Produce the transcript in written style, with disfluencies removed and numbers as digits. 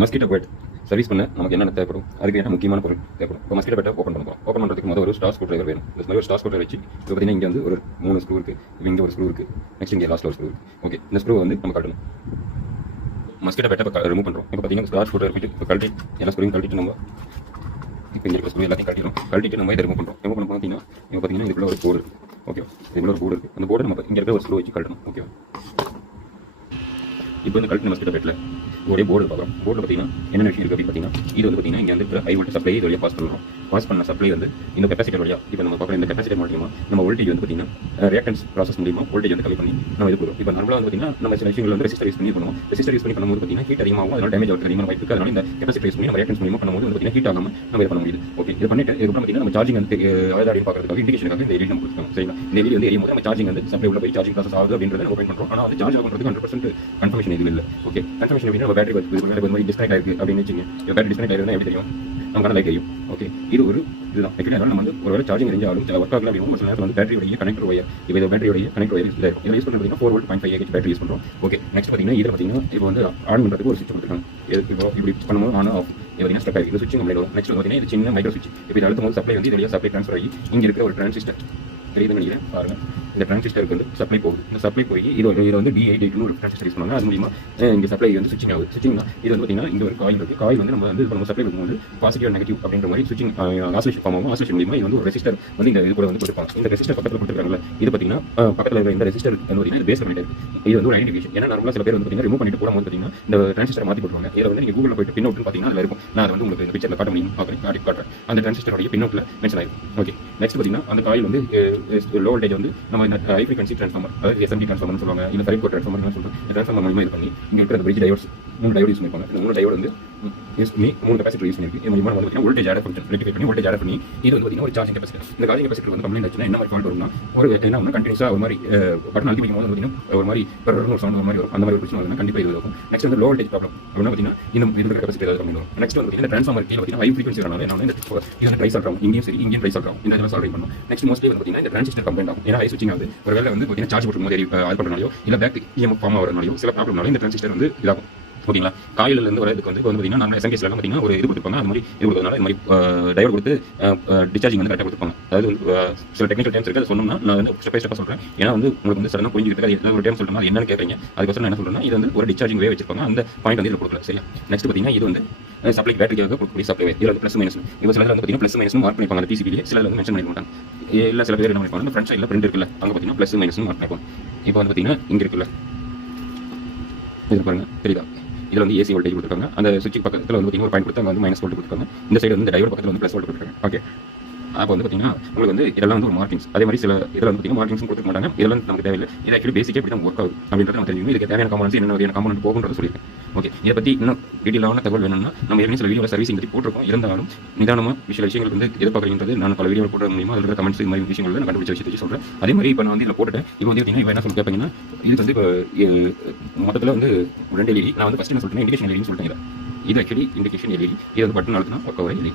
Mosquito bat service பண்ண நமக்கு என்னென்ன தேவைப்படும், அதுக்கு என்ன முக்கியமான பொருள் தேவைப்படும். இப்போ மஸ்கிட்டோ பேட்டை ஓப்பன் பண்ணுறோம். ஓப்பன் பண்ணுறதுக்கு முதல் ஒரு ஸ்டார் ஸ்க்ரூ டிரைவர் வேணும். இந்த மாதிரி ஒரு ஸ்டார் ஸ்க்ரூ டிரைவர் வச்சு இப்போ பார்த்தீங்கன்னா இங்கே வந்து ஒரு 3 ஸ்க்ரூ இருக்குது, இங்கே ஒரு ஸ்க்ரூ இருக்குது, நெக்ஸ்ட் இங்கே லாஸ்ட்டில் ஒரு ஸ்க்ரூ இருக்குது. ஓகே, இந்த ஸ்க்ரூ வந்து நம்ம கட்டணும். மஸ்கிட்டோ பேட்டை இப்போ ரிமூவ் பண்ணுறோம். இப்போ பார்த்தீங்கன்னா ஸ்டார் ஸ்க்ரூ டிரைவர் இப்போ கழட்டி எல்லா ஸ்க்ரூவையும் கழட்டிட்டு நம்ம இப்போ இங்கே இருக்கிற ஸ்க்ரூ எல்லாத்தையும் கழட்டிட்டு நம்ம இதை ரிமூவ் பண்ணுறோம். ரிமூவ் பண்ண பார்த்தீங்கன்னா இப்போ பார்த்தீங்கன்னா இதுக்குள்ள ஒரு போர்டு இருக்குது. ஓகே, இதுக்குள்ள ஒரு போர்டு இருக்குது. அந்த போர்டு நம்ம இங்கே இருக்கிற ஒரு ஸ்க்ரூ வச்சு கழட்டணும். ஓகே, இப்போ வந்து கழட்டின மஸ்கிட்டோ பேட்டில் ஒரே போர்டு பார்க்குறோம். போர்டு பார்த்தீங்கன்னா என்னென்ன விஷயம் இருக்குது அப்படின்னு பார்த்தீங்கன்னா, இது வந்து பார்த்தீங்கன்னா இங்கே வந்து ஹை வோல்டேஜ் சப்ளை இது வழியாக பாஸ் பண்ணுறோம். பாஸ் பண்ண சப்ளை வந்து இந்த கெப்பாசிட்டர் வழியாக இப்போ நம்ம பார்க்குற இந்த கெப்பாசிட்டர் மூலியமாக நம்ம வோல்டேஜ் வந்து பார்த்தீங்கன்னா ரியாக்டன்ஸ் ப்ராசஸ் மூலியமாக வோல்டேஜ் வந்து கம்மி பண்ணி நம்ம இது கொடுக்கும். இப்போ நார்மலாக வந்து பார்த்தீங்கன்னா நம்ம சில விஷயங்கள் வந்து ரெசிஸ்டர் யூஸ் பண்ணி பண்ணுவோம். ரெசிஸ்டர் யூஸ் பண்ணி பண்ணும்போது பார்த்தீங்கன்னா ஹீட் அதிகமாகும், அதனால டேமேஜ் ஆகிறது அதிகமாக வாய்ப்பு இருக்குது. அதனால இந்த கெப்பாசிட்டர் யூஸ் பண்ணி நம்ம ரியாக்டன்ஸ் மூலியமாக பண்ணும்போது வந்து பார்த்தீங்கன்னா ஹீட் ஆகாமல் நம்ம இது பண்ண முடியுது. ஓகே, இது பண்ணிட்டு இதுக்கப்புறம் பார்த்தீங்கன்னா நம்ம சார்ஜிங் வந்து அவைதாடின்னு பார்க்கறதுக்காக இண்டிகேஷனுக்காக இந்த எலிட் நம்ம கொடுத்துருக்கோம். சரிங்களா, இந்த எலிட் வந்து எரியும் போது நம்ம சார்ஜிங் வந்து சப்ளை உள்ள போய் சார்ஜிங் ப்ராசஸ் ஆகுது அப்படின்றத ஓப்பன் பண்ணுறோம். ஆனால் அது சார்ஜ் ஆகுறதுக்கு 100% கன்ஃபர்மேஷன் இது இல்லை. ஓகே, கன்ஃபர்மேஷன் எப்படின்னா நம்ம பேட்டரி வந்து மாதிரி டிஸ்கனெக்ட் ஆயிருக்கு அப்படின்னு வச்சுங்க. இப்போ பேட்டரி டிஸ்கனெக்ட் ஆயிருந்தா எப்படி தெரியும், நமக்கான லைட் எரியும். ஓகே, இது ஒரு இதுதான் ஆக்சுவலி. அதனால நம்ம வந்து ஒரு வேலை சார்ஜிங் எரிஞ்சாலும் ஒர்க் ஆகல அப்படின்னா ஒரு சில நேரத்தில் வந்து பேட்டரியோடைய கனெக்டர் ஒயர், இப்போ இந்த பேட்டரியோடைய கனெக்டர் ஒயர் இதில் இதை யூஸ் பண்ணுறது 4 வோல்ட் 0.5 AH பேட்டரி யூஸ் பண்ணுறோம். ஓகே, நெக்ஸ்ட் பார்த்தீங்கன்னா இதில் பார்த்தீங்கன்னா இப்போ வந்து ஆன் பண்ணுறதுக்கு ஒரு சுவிட்ச் கொடுத்துருக்காங்க. இப்போ இப்படி பண்ணும்போது ஆன் ஆஃப் பார்த்தீங்கன்னா ஸ்டக் ஆகிருக்கு. சுவிட்சிங் கம்ப்ளைண்ட் வரும். நெக்ஸ்ட் பார்த்தீங்கன்னா இது சின்ன மைக்ரோ சுவிட்ச். இப்போ இது அழுத்தும் போது சப்ளை வந்து இதில் சப்ளை ட்ரான்ஸ்ஃபர் ஆகி இங்கே இருக்கிற ஒரு டிரான்சிஸ்டர் தெரியுதுன்னு நினைக்கிறேன் பாருங்க. இந்த டிரான்சிஸ்டருக்கு வந்து சப்ளை போகுது. இந்த சப்ளை போய் இது வந்து D8 ஒரு டிரான்சிஸ்டர் யூஸ் பண்ணுவாங்க. அது மூலியமா இங்கே சப்ளை வந்து சுவிச்சிங் ஆகுது. சுவிச்சிங்னா இது வந்து பார்த்தீங்கன்னா இங்கே ஒரு காயில் இருக்குது. காயில் வந்து நம்ம வந்து நம்ம சப்ளை பண்ணும்போது பாசிட்டிவ் நெகட்டிவ் அப்படின்ற மாதிரி சுவிச்சிங் ஆசோலேஷன் ஃபார்ம் ஆகும். ஆசோலேஷன் மூலியமா இது வந்து ஒரு ரெசிஸ்டர் வந்து இந்த இது கூட வந்து கொடுப்பாங்க. இந்த ரெசிஸ்டர் பக்கத்தில் கொடுத்துருக்காங்க. இது பார்த்தீங்கன்னா பக்கத்தில் இருக்கிற இந்த ரெசிஸ்டர் வந்து பார்த்தீங்கன்னா பேஸ் பண்ணிட்டு இது வந்து ஒரு ஐடென்டிஃபிகேஷன். ஏன்னா நார்மலாக சில பேர் வந்து பார்த்தீங்கன்னா ரிமூவ் பண்ணிட்டு போடும்போது பார்த்தீங்கன்னா இந்த டிரான்சிஸ்டர் மாற்றி போட்டுருவாங்க. இதில் வந்து நீங்கள் கூகுளில் போயிட்டு பின் அவுட்னு பார்த்தீங்கன்னா அதில் இருக்கும். நான் அதை வந்து உங்களுக்கு இந்த பிக்சரில் காட்ட முடியும் காட்டுறேன். அந்த டிரான்சிஸ்டரோட பின் அவுட்டில் மென்ஷன் ஆகும். ஓகே, நெக்ஸ்ட் பார்த்தீங்கன்னா அந்த காயில் வந்து லோ வோல்டேஜ் வந்து நம்ம இந்த ஹை ஃப்ரீக்வன்சி ட்ரான்ஸ்ஃபார்மர், அதாவது SMD ட்ரான்ஸ்ஃபார்மர்னு சொல்லுவாங்க, இல்லை 5 கோர் ட்ரான்ஸ்ஃபார்மர் சொல்லுவாங்க. இந்த ட்ரான்ஸ்ஃபார்மர் மூலமா இது பண்ணி இங்கே இருக்கிற பிரிட்ஜ் டையோட்ஸ் 3 டையோடு யூஸ் பண்ணிருப்பாங்க. இந்த 3 டையோடு வந்து யூஸ் பண்ணி 3 கெப்பாசிட்டர் யூஸ் பண்ணிருக்கு. இது மூலமா வந்து பார்த்தீங்கன்னா வோல்டேஜ் ஆட் ஃபங்க்ஷன் ரெக்டிஃபை பண்ணி வோல்டேஜ் ஆட் பண்ணி இது வந்து பார்த்தீங்கன்னா ஒரு சார்ஜிங் கெப்பாசிட்டர். இந்த சார்ஜிங் கெப்பாசிட்டர் வந்து கம்ப்ளைண்ட் ஆச்சுன்னா என்ன மாதிரி ஃபால்ட் வரும்னா, ஒரு என்ன கண்டினியூஸாக ஒரு மாதிரி பட்டன் அழுத்தி வைக்கும் போது பார்த்தீங்கன்னா ஒரு மாதிரி ஒரு சவுண்ட் ஒரு மாதிரி வரும். அந்த மாதிரி ஒரு பிரச்சனை வருதுன்னா கண்டிப்பாக இது இருக்கும். நெக்ஸ்ட் வந்து லோ வோல்டேஜ் ப்ராப்ளம் அப்படின்னா பார்த்தீங்கன்னா இந்த இருக்கிற கெப்பாசிட்டி ஏதாவது கம்மி வரும். நெக்ஸ்ட் வந்து இந்த ட்ரான்ஸ்ஃபார்மர் கீழே பார்த்தீங்கன்னா ஹை ஃப்ரீக்வன்சி வரனால என்ன வந்து இது வந்து ட்ரை சால்வ் இங்கேயும் சரி இங்கேயும் ட்ரை சால்வ் இந்த இதெல்லாம் சால்வ் பண்ணணும். நெக்ஸ்ட் மோஸ்ட்லி வந்து பார்த்தீங்கன்னா இந்த டிரான்சிஸ்டர் கம்ப்ளைண்ட் ஆகும். ஏன்னா ஹை சுவிச்சிங் ஆகுது. ஒரு வேலை வந்து பார்த்தீங்கன்னா சார்ஜ் போடும்போது ஆட் பண்ணுறனாலையோ இல்லை பேக் EMF ஃபார்ம் ஆகிறனாலையோ சில ப்ராப்ளம்னாலும் இந்த டிரான்சிஸ்டர் வந்து இதாகும். ஓகேங்களா, காயிலிருந்து வர இதுக்கு வந்து பார்த்தீங்கன்னா நம்ம SMKஸ்லாம் பார்த்தீங்கன்னா ஒரு இது கொடுத்துருப்பாங்க. அது மாதிரி இது கொடுத்ததுனால இந்த மாதிரி டையோடு கொடுத்து டிஸ்சார்ஜிங் வந்து கரெக்டாக கொடுத்துருப்பாங்க. அதாவது சில டெக்னிக்கல் டேர்ம்ஸ் இருக்குது. அதை சொன்னோம்னா நான் வந்து ஸ்டெப் சொல்கிறேன். ஏன்னா வந்து உங்களுக்கு வந்து சடனாக புரிஞ்சுக்கிட்டு ஏதாவது ஒரு டைம் சொல்லுமா அது என்னன்னு கேட்குறீங்க. அதுக்கோசரம் நான் என்ன சொல்கிறேன்னா இது வந்து ஒரு டிஸ்சார்ஜிங் வே வச்சிருப்பாங்க. அந்த பாயிண்ட் வந்து இதில் கொடுக்கல. சரியா, நெக்ஸ்ட் பார்த்தீங்கன்னா இது வந்து சப்ளை பேட்டரிக்காக கொடுக்கக்கூடிய சப்ளை. இதில் வந்து ப்ளஸ் மைனஸ் இப்போ சில வந்து பார்த்தீங்கன்னா ப்ளஸ் மைனஸ் மார்க் பண்ணிப்பாங்க. அந்த PCB சில வந்து மென்ஷன் பண்ணி மாட்டாங்க. இல்லை சில பேர் என்ன பண்ணிப்பாங்க, ஃப்ரண்ட் சைடில் பிரிண்ட் இருக்குல்ல அங்கே பார்த்தீங்கன்னா ப்ளஸ் மைனஸ் மார்க் பண்ணிப்பாங்க. இப்போ வந்து பார்த்தீங்கன்னா இங்கே இருக்குல்ல இது பாருங்க தெரியுதா, இதில் வந்து AC வோல்டேஜ் கொடுத்துருக்காங்க. அந்த சுவிட்ச் பக்கத்தில் வந்து பார்த்தீங்கன்னா ஒரு பாயிண்ட் கொடுத்து அங்கே வந்து மைனஸ் வோல்ட் கொடுத்துருக்காங்க. இந்த சைடு வந்து இந்த டையோடு பக்கத்தில் வந்து ப்ளஸ் வோல்ட் கொடுத்துருக்காங்க. ஓகே, அப்போ வந்து பார்த்தீங்கன்னா உங்களுக்கு வந்து இதெல்லாம் வந்து ஒரு மார்க்கிங்ஸ். அதே மாதிரி சில இதில் வந்து பார்த்தீங்கன்னா மார்க்கிங்ஸும் கொடுக்க மாட்டாங்க. இதெல்லாம் நமக்கு தேவையில்லை. இது ஆக்சுவலி பேசிக்காக எப்படி தான் ஒர்க் ஆகுது அப்படின்றத நம்ம தெரிஞ்சுக்கணும். இதுக்கு தேவையான காம்பனன்ஸ் என்ன வகையான காம்பனன்ட் போகுன்றத சொல்லியிருக்கேன். ஓகே, இதை பற்றி இன்னும் டீட்டெயிலான தகவல் வேணும்னா நம்ம ஏற்கனவே சில வீடியோவில் சர்வீசிங் பற்றி போட்டிருக்கோம். இருந்தாலும் நிதானமாக சில விஷயங்கள் வந்து எதிர்பார்க்குறது நான் பல வீடியோ போடுற மூலியமாக அதில் கமெண்ட்ஸ் இந்த மாதிரி விஷயங்கள் நான் கண்டுபிடிச்ச விஷயத்தை சொல்கிறேன். அதே மாதிரி இப்போ நான் வந்து இதில் போட்டுட்டேன். இப்போ வந்து பார்த்தீங்கன்னா என்ன சொல்லி கேட்பீங்கன்னா இது வந்து இப்போ மொத்தத்தில் வந்து 2 LED நான் வந்து ஃபஸ்ட்டு என்ன சொல்லிட்டேன் இண்டிகேஷன் எலின்னு சொல்லிட்டேன். இது ஆக்சுவலி இண்டிகேஷன் LED. இது வந்து பட்டன் அழுத்தினா ஒர்க் ஆகிற LED.